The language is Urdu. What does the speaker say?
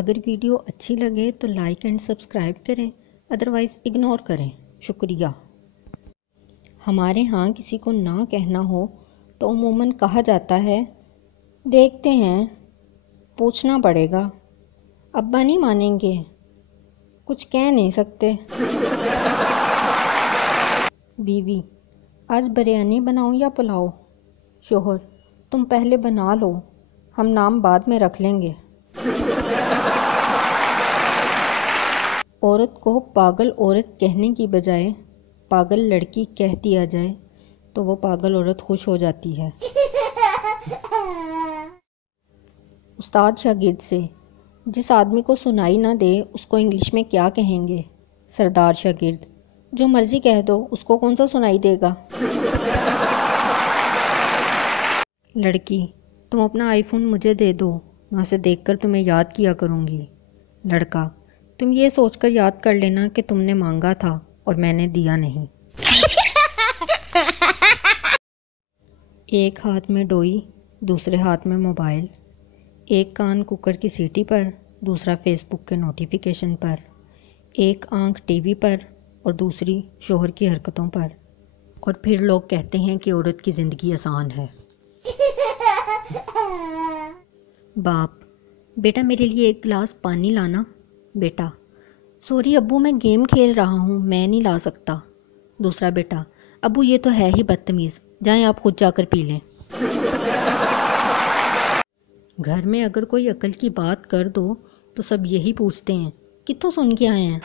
اگر ویڈیو اچھی لگے تو لائک اینڈ سبسکرائب کریں، ادروائز اگنور کریں۔ شکریہ۔ ہمارے ہاں کسی کو نہ کہنا ہو تو عموماً کہا جاتا ہے دیکھتے ہیں، پوچھنا پڑے گا، ابا نہیں مانیں گے، کچھ کہہ نہیں سکتے۔ بیوی: آج بریانی بناؤں یا پلاؤ؟ شوہر: تم پہلے بنا لو، ہم نام بعد میں رکھ لیں گے۔ عورت کو پاگل عورت کہنے کی بجائے پاگل لڑکی کہہ دیا جائے تو وہ پاگل عورت خوش ہو جاتی ہے۔ استاد شاگرد سے: جس آدمی کو سنائی نہ دے اس کو انگلش میں کیا کہیں گے؟ سردار شاگرد: جو مرضی کہہ دو، اس کو کون سا سنائی دے گا۔ لڑکی: تم اپنا آئی فون مجھے دے دو، میں اسے دیکھ کر تمہیں یاد کیا کروں گی۔ لڑکا: تم یہ سوچ کر یاد کر لینا کہ تم نے مانگا تھا اور میں نے دیا نہیں۔ ایک ہاتھ میں ڈوئی، دوسرے ہاتھ میں موبائل، ایک کان کوکر کی سیٹی پر، دوسرا فیس بک کے نوٹیفیکیشن پر، ایک آنکھ ٹی وی پر اور دوسری شوہر کی حرکتوں پر، اور پھر لوگ کہتے ہیں کہ عورت کی زندگی آسان ہے۔ باپ: بیٹا میرے لیے ایک گلاس پانی لانا۔ بیٹا: سوری ابو، میں گیم کھیل رہا ہوں، میں نہیں لا سکتا۔ دوسرا بیٹا: ابو یہ تو ہے ہی بدتمیز، جائیں آپ خود جا کر پی لیں۔ گھر میں اگر کوئی عقل کی بات کر دو تو سب یہی پوچھتے ہیں کتوں سن کے آئے ہیں۔